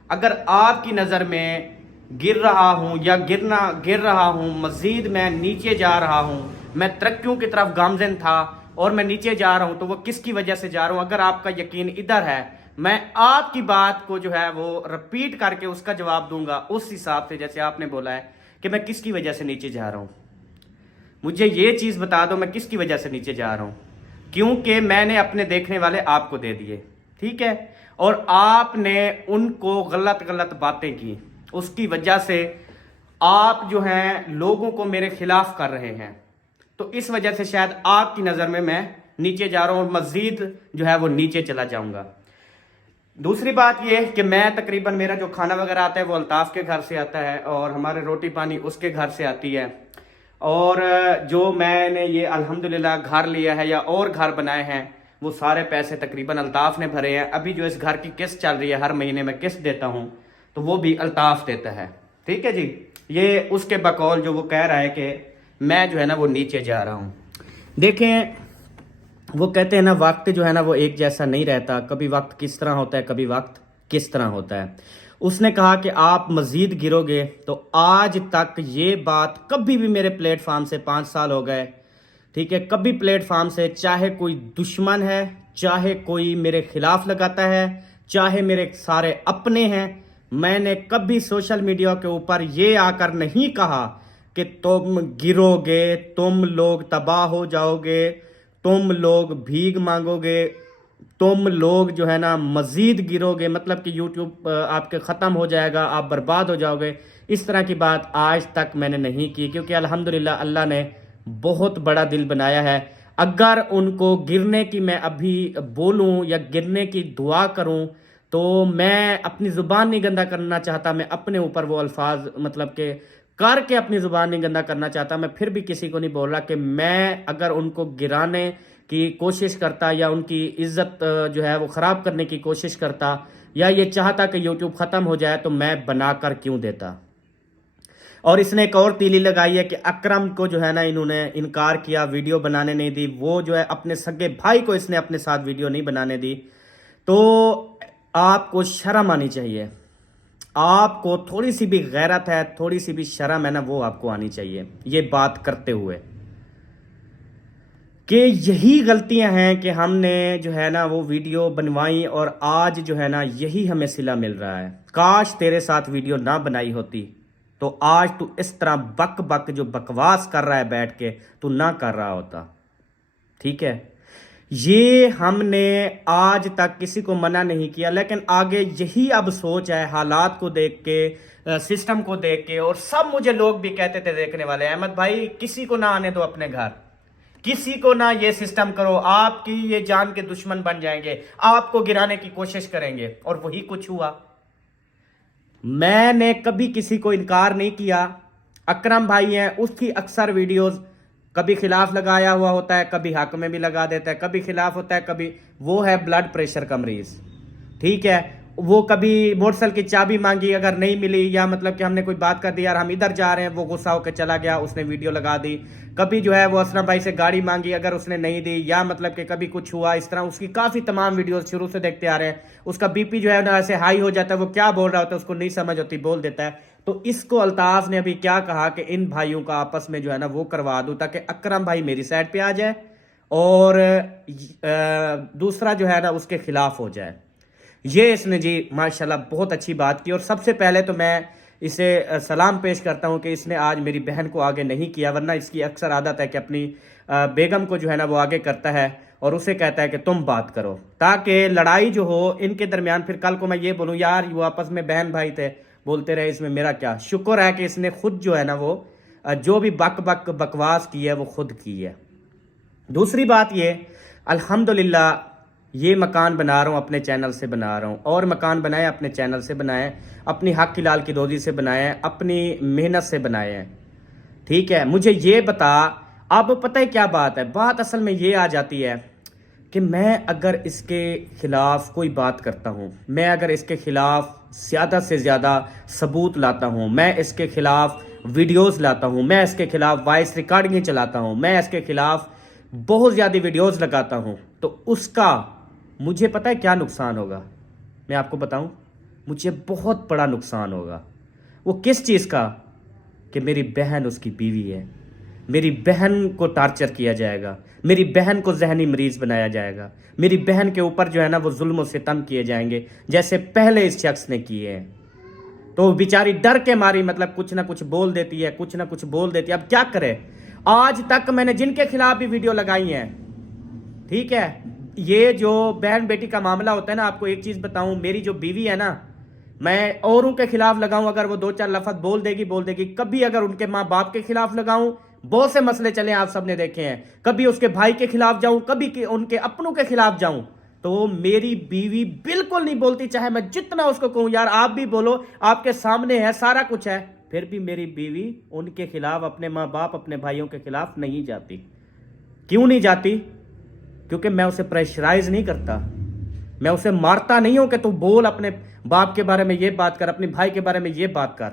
अगर आपकी नज़र में गिर रहा हूँ या गिर रहा हूँ, मजीद मैं नीचे जा रहा हूँ, मैं तरक्कियों की तरफ गामजन था और मैं नीचे जा रहा हूँ, तो वो किसकी वजह से जा रहा हूँ? अगर आपका यकीन इधर है, मैं आपकी बात को जो है वो रिपीट करके उसका जवाब दूंगा उस हिसाब से जैसे आपने बोला है कि मैं किसकी वजह से नीचे जा रहा हूँ। मुझे ये चीज़ बता दो मैं किसकी वजह से नीचे जा रहा हूँ, क्योंकि मैंने अपने देखने वाले आपको दे दिए, ठीक है, और आपने उनको गलत गलत बातें की, उसकी वजह से आप जो हैं लोगों को मेरे खिलाफ कर रहे हैं। तो इस वजह से शायद आपकी नज़र में मैं नीचे जा रहा हूँ और मज़ीद जो है वो नीचे चला जाऊंगा। दूसरी बात ये कि मैं तकरीबन मेरा जो खाना वगैरह आता है वो अल्ताफ़ के घर से आता है और हमारे रोटी पानी उसके घर से आती है। और जो मैंने ये अल्हम्दुलिल्लाह घर लिया है या और घर बनाए हैं वो सारे पैसे तकरीबन अल्ताफ़ ने भरे हैं। अभी जो इस घर की किस्त चल रही है, हर महीने में किस्त देता हूँ, तो वो भी अल्ताफ़ देता है, ठीक है जी। ये उसके बकौल जो वो कह रहा है कि मैं जो है ना वो नीचे जा रहा हूँ। देखें, वो कहते हैं ना वक्त जो है ना वो एक जैसा नहीं रहता, कभी वक्त किस तरह होता है, कभी वक्त किस तरह होता है। उसने कहा कि आप मज़ीद गिरोगे, तो आज तक ये बात कभी भी मेरे प्लेटफार्म से 5 साल हो गए, ठीक है, कभी प्लेटफार्म से चाहे कोई दुश्मन है, चाहे कोई मेरे खिलाफ लगाता है, चाहे मेरे सारे अपने हैं, मैंने कभी सोशल मीडिया के ऊपर ये आकर नहीं कहा कि तुम गिरोगे, तुम लोग तबाह हो जाओगे, तुम लोग भीख मांगोगे, तुम लोग जो है ना मज़ीद गिरोगे, मतलब कि यूट्यूब आपके ख़त्म हो जाएगा, आप बर्बाद हो जाओगे। इस तरह की बात आज तक मैंने नहीं की, क्योंकि अल्हम्दुलिल्लाह अल्लाह ने बहुत बड़ा दिल बनाया है। अगर उनको गिरने की मैं अभी बोलूं या गिरने की दुआ करूं तो मैं अपनी ज़ुबान नहीं गंदा करना चाहता, मैं अपने ऊपर वो अल्फाज मतलब के करके अपनी ज़ुबान नहीं गंदा करना चाहता। मैं फिर भी किसी को नहीं बोल रहा कि मैं अगर उनको गिराने की कोशिश करता या उनकी इज्जत जो है वो ख़राब करने की कोशिश करता या ये चाहता कि यूट्यूब ख़त्म हो जाए, तो मैं बनाकर क्यों देता। और इसने एक और तीली लगाई है कि अकरम को जो है ना इन्होंने इनकार किया, वीडियो बनाने नहीं दी। वो जो है अपने सगे भाई को इसने अपने साथ वीडियो नहीं बनाने दी। तो आपको शर्म आनी चाहिए, आपको थोड़ी सी भी गैरत है, थोड़ी सी भी शर्म है ना, वो आपको आनी चाहिए ये बात करते हुए कि यही गलतियां हैं कि हमने जो है ना वो वीडियो बनवाई और आज जो है ना यही हमें सिला मिल रहा है। काश तेरे साथ वीडियो ना बनाई होती तो आज तू इस तरह बक बक जो बकवास कर रहा है बैठ के, तू ना कर रहा होता। ठीक है, ये हमने आज तक किसी को मना नहीं किया, लेकिन आगे यही अब सोच है हालात को देख के, सिस्टम को देख के। और सब मुझे लोग भी कहते थे देखने वाले, अहमद भाई किसी को ना आने दो अपने घर, किसी को ना ये सिस्टम करो, आपकी ये जान के दुश्मन बन जाएंगे, आपको गिराने की कोशिश करेंगे। और वही कुछ हुआ। मैंने कभी किसी को इनकार नहीं किया। अकरम भाई हैं, उसकी अक्सर वीडियोस कभी खिलाफ लगाया हुआ होता है, कभी हक में भी लगा देता है, कभी खिलाफ होता है, कभी वो है ब्लड प्रेशर का मरीज। ठीक है, वो कभी मोटरसाइकिल की चाबी मांगी, अगर नहीं मिली या मतलब कि हमने कोई बात कर दी यार हम इधर जा रहे हैं, वो गुस्सा होकर चला गया, उसने वीडियो लगा दी। कभी जो है वो असलम भाई से गाड़ी मांगी, अगर उसने नहीं दी या मतलब कि कभी कुछ हुआ इस तरह, उसकी काफ़ी तमाम वीडियोस शुरू से देखते आ रहे हैं। उसका बीपी जो है ना ऐसे हाई हो जाता है, वो क्या बोल रहा होता है उसको नहीं समझ होती, बोल देता है। तो इसको अल्ताफ ने अभी क्या कहा कि इन भाइयों का आपस में जो है ना वो करवा दूं ताकि अकरम भाई मेरी साइड पे आ जाए और दूसरा जो है ना उसके खिलाफ हो जाए। ये इसने जी माशाल्लाह बहुत अच्छी बात की। और सबसे पहले तो मैं इसे सलाम पेश करता हूँ कि इसने आज मेरी बहन को आगे नहीं किया, वरना इसकी अक्सर आदत है कि अपनी बेगम को जो है ना वो आगे करता है और उसे कहता है कि तुम बात करो, ताकि लड़ाई जो हो इनके दरमियान फिर कल को मैं ये बोलूँ यार वो आपस में बहन भाई थे, बोलते रहे, इसमें मेरा क्या। शुक्र है कि इसने खुद जो है ना वो जो भी बकवास की है वो खुद की है। दूसरी बात ये, अल्हम्दुलिल्लाह ये मकान बना रहा हूँ, अपने चैनल से बना रहा हूँ, और मकान बनाए अपने चैनल से बनाए, अपनी हक की लाल की रोजी से बनाए हैं, अपनी मेहनत से बनाए हैं। ठीक है, मुझे ये बता, अब पता है क्या बात है, बात असल में ये आ जाती है कि मैं अगर इसके खिलाफ कोई बात करता हूँ, मैं अगर इसके खिलाफ ज़्यादा से ज़्यादा सबूत लाता हूँ, मैं इसके खिलाफ वीडियोस लाता हूँ, मैं इसके खिलाफ वॉइस रिकॉर्डिंग चलाता हूँ, मैं इसके खिलाफ बहुत ज़्यादा वीडियोस लगाता हूँ, तो उसका मुझे पता है क्या नुकसान होगा। मैं आपको बताऊँ, मुझे बहुत बड़ा नुकसान होगा। वो किस चीज़ का? कि मेरी बहन उसकी बीवी है, मेरी बहन को टार्चर किया जाएगा, मेरी बहन को जहनी मरीज बनाया जाएगा, मेरी बहन के ऊपर जो है ना वो जुल्म और सितम किए जाएंगे जैसे पहले इस शख्स ने किए हैं। तो बेचारी डर के मारी मतलब कुछ ना कुछ बोल देती है, कुछ ना कुछ बोल देती है। अब क्या करे, आज तक मैंने जिनके खिलाफ भी वीडियो लगाई हैं, ठीक है, ये जो बहन बेटी का मामला होता है ना, आपको एक चीज़ बताऊं, मेरी जो बीवी है ना, मैं औरों के खिलाफ लगाऊं, अगर वो दो चार लफ्ज़ बोल देगी, कभी अगर उनके माँ बाप के खिलाफ लगाऊं, बहुत से मसले चले आप सबने देखे हैं, कभी उसके भाई के खिलाफ जाऊं, कभी उनके अपनों के खिलाफ जाऊं, तो मेरी बीवी बिल्कुल नहीं बोलती, चाहे मैं जितना उसको कहूं यार आप भी बोलो, आपके सामने है, सारा कुछ है, फिर भी मेरी बीवी उनके खिलाफ, अपने माँ बाप अपने भाइयों के खिलाफ नहीं जाती। क्यों नहीं जाती? क्योंकि मैं उसे प्रेशराइज नहीं करता, मैं उसे मारता नहीं हूं कि तू बोल, अपने बाप के बारे में ये बात कर, अपने भाई के बारे में ये बात कर,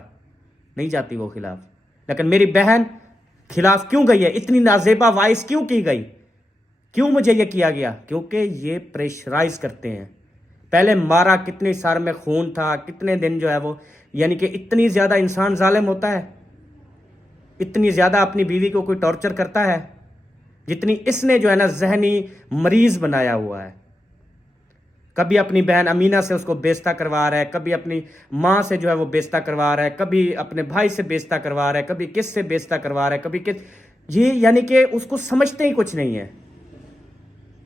नहीं जाती वो खिलाफ। लेकिन मेरी बहन खिलाफ क्यों गई है, इतनी नाजेबा वॉइस क्यों की गई, क्यों मुझे ये किया गया? क्योंकि ये प्रेशराइज करते हैं। पहले मारा, कितने सार में खून था, कितने दिन जो है वो, यानी कि इतनी ज़्यादा इंसान जालिम होता है, इतनी ज़्यादा अपनी बीवी को कोई टॉर्चर करता है जितनी इसने जो है ना जहनी मरीज बनाया हुआ है। कभी अपनी बहन अमीना से उसको बेइज्जत करवा रहा है, कभी अपनी माँ से जो है वो बेइज्जत करवा रहा है, कभी अपने भाई से बेइज्जत करवा रहा है, कभी किस से बेइज्जत करवा रहा है, कभी किस, ये यानी कि उसको समझते ही कुछ नहीं है।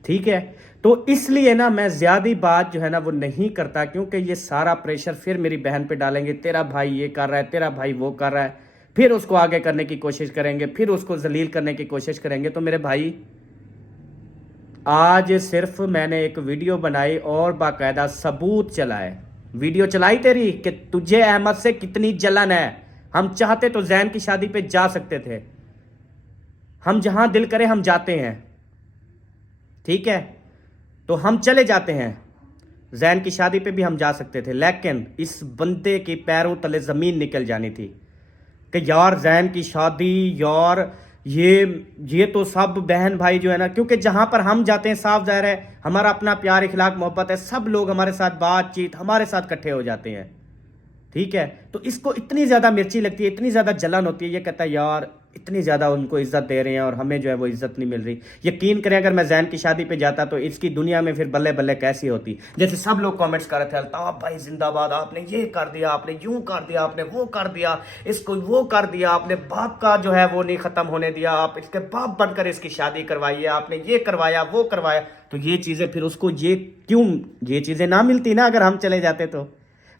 ठीक है, तो इसलिए ना मैं ज़्यादा बात जो है ना वो नहीं करता, क्योंकि ये सारा प्रेशर फिर मेरी बहन पे डालेंगे, तेरा भाई ये कर रहा है, तेरा भाई वो कर रहा है, फिर उसको आगे करने की कोशिश करेंगे, फिर उसको जलील करने की कोशिश करेंगे। तो मेरे भाई, आज सिर्फ मैंने एक वीडियो बनाई और बाकायदा सबूत चलाए, वीडियो चलाई तेरी कि तुझे अहमद से कितनी जलन है। हम चाहते तो जैन की शादी पे जा सकते थे, हम जहां दिल करे हम जाते हैं, ठीक है, तो हम चले जाते हैं, जैन की शादी पे भी हम जा सकते थे, लेकिन इस बंदे की पैरों तले ज़मीन निकल जानी थी। कि यार जैन की शादी, यार ये तो सब बहन भाई जो है ना, क्योंकि जहां पर हम जाते हैं साफ जाहिर है हमारा अपना प्यार इखलाक मोहब्बत है, सब लोग हमारे साथ बातचीत हमारे साथ इकट्ठे हो जाते हैं, ठीक है। तो इसको इतनी ज़्यादा मिर्ची लगती है, इतनी ज़्यादा जलन होती है, ये कहता है यार इतनी ज़्यादा उनको इज्जत दे रहे हैं और हमें जो है वो इज्जत नहीं मिल रही। यकीन करें अगर मैं जैन की शादी पे जाता तो इसकी दुनिया में फिर बल्ले बल्ले कैसी होती। जैसे सब लोग कमेंट्स कर रहे थे, अल्ताफ भाई जिंदाबाद, आपने ये कर दिया, आपने यूं कर दिया, आपने वो कर दिया, इसको वो कर दिया, आपने बाप का जो है वो नहीं ख़त्म होने दिया, आप इसके बाप बनकर इसकी शादी करवाइए, आपने ये करवाया वो करवाया। तो ये चीज़ें फिर उसको ये क्यों, ये चीज़ें ना मिलती ना अगर हम चले जाते तो।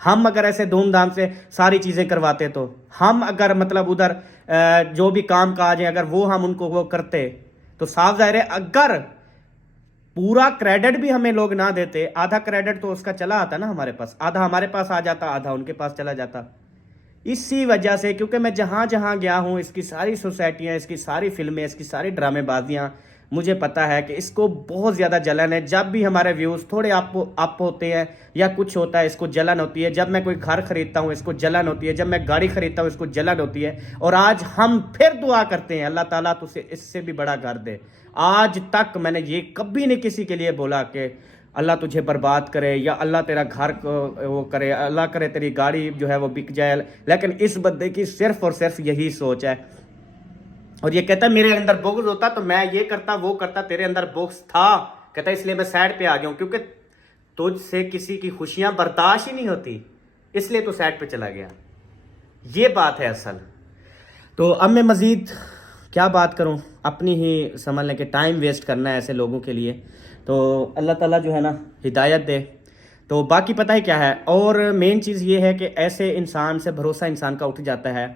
हम अगर ऐसे धूमधाम से सारी चीज़ें करवाते तो, हम अगर मतलब उधर जो भी काम काज है अगर वो हम उनको वो करते तो साफ जाहिर है अगर पूरा क्रेडिट भी हमें लोग ना देते, आधा क्रेडिट तो उसका चला आता ना हमारे पास, आधा हमारे पास आ जाता, आधा उनके पास चला जाता। इसी वजह से क्योंकि मैं जहाँ जहाँ गया हूँ इसकी सारी सोसाइटियाँ, इसकी सारी फिल्में, इसकी सारी ड्रामेबाजियाँ, मुझे पता है कि इसको बहुत ज़्यादा जलन है। जब भी हमारे व्यूज़ थोड़े अप होते हैं या कुछ होता है इसको जलन होती है। जब मैं कोई घर खरीदता हूँ इसको जलन होती है, जब मैं गाड़ी खरीदता हूँ इसको जलन होती है। और आज हम फिर दुआ करते हैं अल्लाह ताला तुझे इससे भी बड़ा घर दे। आज तक मैंने ये कभी नहीं किसी के लिए बोला कि अल्लाह तुझे बर्बाद करे या अल्लाह तेरा घर को वो करे, अल्लाह करे तेरी गाड़ी जो है वो बिक जाए, लेकिन इस बंदे की सिर्फ और सिर्फ यही सोच है। और ये कहता मेरे अंदर बुग़्ज़ होता तो मैं ये करता वो करता, तेरे अंदर बुग़्ज़ था, कहता इसलिए मैं साइड पे आ गया हूँ क्योंकि तुझसे किसी की खुशियां बर्दाश्त ही नहीं होती, इसलिए तो साइड पे चला गया। ये बात है असल। तो अब मैं मज़ीद क्या बात करूं, अपनी ही समझ लें कि टाइम वेस्ट करना है ऐसे लोगों के लिए। तो अल्लाह ताला जो है ना हिदायत दे। तो बाकी पता है क्या है, और मेन चीज़ ये है कि ऐसे इंसान से भरोसा इंसान का उठ जाता है।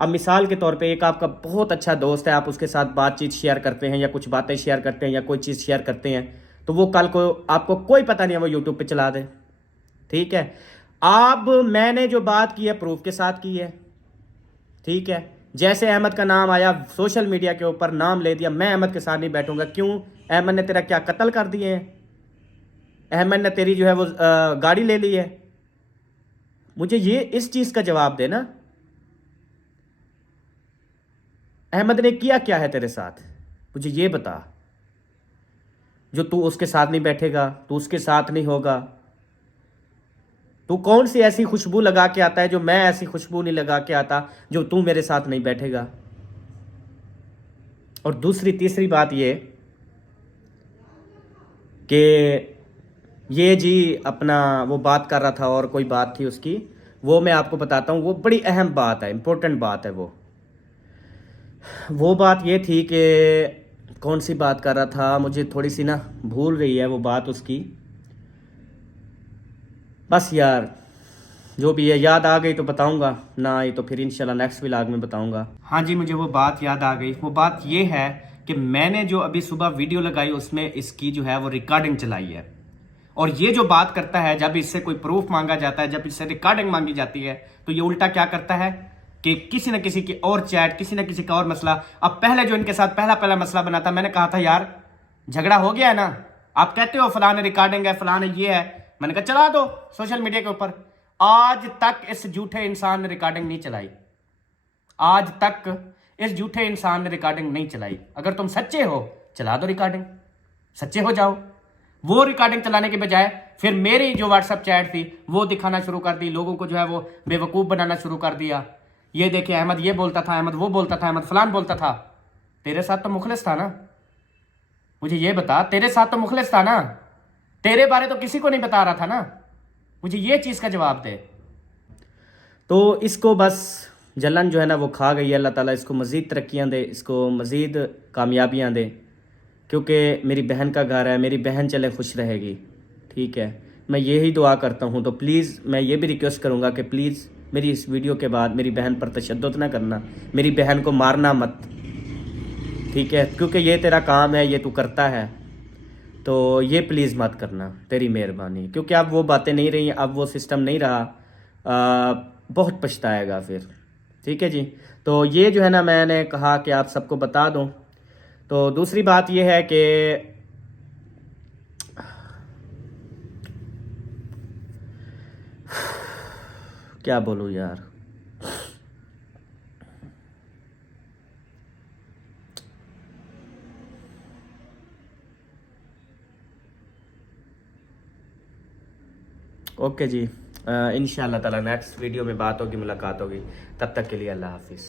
अब मिसाल के तौर पे एक आपका बहुत अच्छा दोस्त है, आप उसके साथ बातचीत शेयर करते हैं या कुछ बातें शेयर करते हैं या कोई चीज़ शेयर करते हैं, तो वो कल को आपको कोई पता नहीं है वो यूट्यूब पे चला दे, ठीक है। अब मैंने जो बात की है प्रूफ के साथ की है, ठीक है। जैसे अहमद का नाम आया सोशल मीडिया के ऊपर, नाम ले दिया, मैं अहमद के साथ नहीं बैठूंगा। क्यों? अहमद ने तेरा क्या कत्ल कर दिए हैं? अहमद ने तेरी जो है वो गाड़ी ले ली है? मुझे ये इस चीज़ का जवाब देना, अहमद ने किया क्या है तेरे साथ, मुझे ये बता। जो तू उसके साथ नहीं बैठेगा, तू उसके साथ नहीं होगा, तू कौन सी ऐसी खुशबू लगा के आता है जो मैं ऐसी खुशबू नहीं लगा के आता जो तू मेरे साथ नहीं बैठेगा। और दूसरी तीसरी बात ये कि ये जी अपना वो बात कर रहा था और कोई बात थी उसकी, वो मैं आपको बताता हूँ। वो बड़ी अहम बात है, इंपॉर्टेंट बात है। वो बात ये थी कि कौन सी बात कर रहा था, मुझे थोड़ी सी ना भूल रही है वो बात उसकी। बस यार जो भी है, याद आ गई तो बताऊंगा, ना आई तो फिर इंशाल्लाह नेक्स्ट व्लॉग में बताऊंगा। हाँ जी, मुझे वो बात याद आ गई। वो बात ये है कि मैंने जो अभी सुबह वीडियो लगाई उसमें इसकी जो है वो रिकॉर्डिंग चलाई है। और ये जो बात करता है, जब इससे कोई प्रूफ मांगा जाता है, जब इससे रिकॉर्डिंग मांगी जाती है, तो ये उल्टा क्या करता है कि किसी न किसी की और चैट, किसी न किसी का और मसला। अब पहले जो इनके साथ पहला मसला बना था, मैंने कहा था यार झगड़ा हो गया है ना, आप कहते हो फलाने रिकॉर्डिंग है, फलाने ये है, मैंने कहा चला दो सोशल मीडिया के ऊपर। आज तक इस झूठे इंसान ने रिकॉर्डिंग नहीं चलाई, आज तक इस झूठे इंसान ने रिकॉर्डिंग नहीं चलाई। अगर तुम सच्चे हो चला दो रिकॉर्डिंग, सच्चे हो जाओ। वो रिकॉर्डिंग चलाने के बजाय फिर मेरी जो व्हाट्सएप चैट थी वो दिखाना शुरू कर दी, लोगों को जो है वो बेवकूफ़ बनाना शुरू कर दिया। ये देखिए अहमद ये बोलता था, अहमद वो बोलता था, अहमद फलान बोलता था। तेरे साथ तो मुखलिस था ना, मुझे ये बता, तेरे साथ तो मुखलिस था ना, तेरे बारे तो किसी को नहीं बता रहा था ना, मुझे ये चीज़ का जवाब दे। तो इसको बस जलन जो है ना वो खा गई है। अल्लाह ताला इसको मज़ीद तरक्कियाँ दे, इसको मज़ीद कामयाबियाँ दे, क्योंकि मेरी बहन का घर है, मेरी बहन चले खुश रहेगी, ठीक है। मैं यही दुआ करता हूँ। तो प्लीज़ मैं ये भी रिक्वेस्ट करूँगा कि प्लीज़ मेरी इस वीडियो के बाद मेरी बहन पर तशद्दुद ना करना, मेरी बहन को मारना मत, ठीक है, क्योंकि ये तेरा काम है, ये तू करता है, तो ये प्लीज़ मत करना, तेरी मेहरबानी। क्योंकि अब वो बातें नहीं रही, अब वो सिस्टम नहीं रहा, बहुत पछताएगा फिर, ठीक है जी। तो ये जो है ना मैंने कहा कि आप सबको बता दूं। तो दूसरी बात ये है कि क्या बोलूं यार, ओके जी, इंशाल्लाह ताला नेक्स्ट वीडियो में बात होगी, मुलाकात होगी। तब तक के लिए अल्लाह हाफिज़।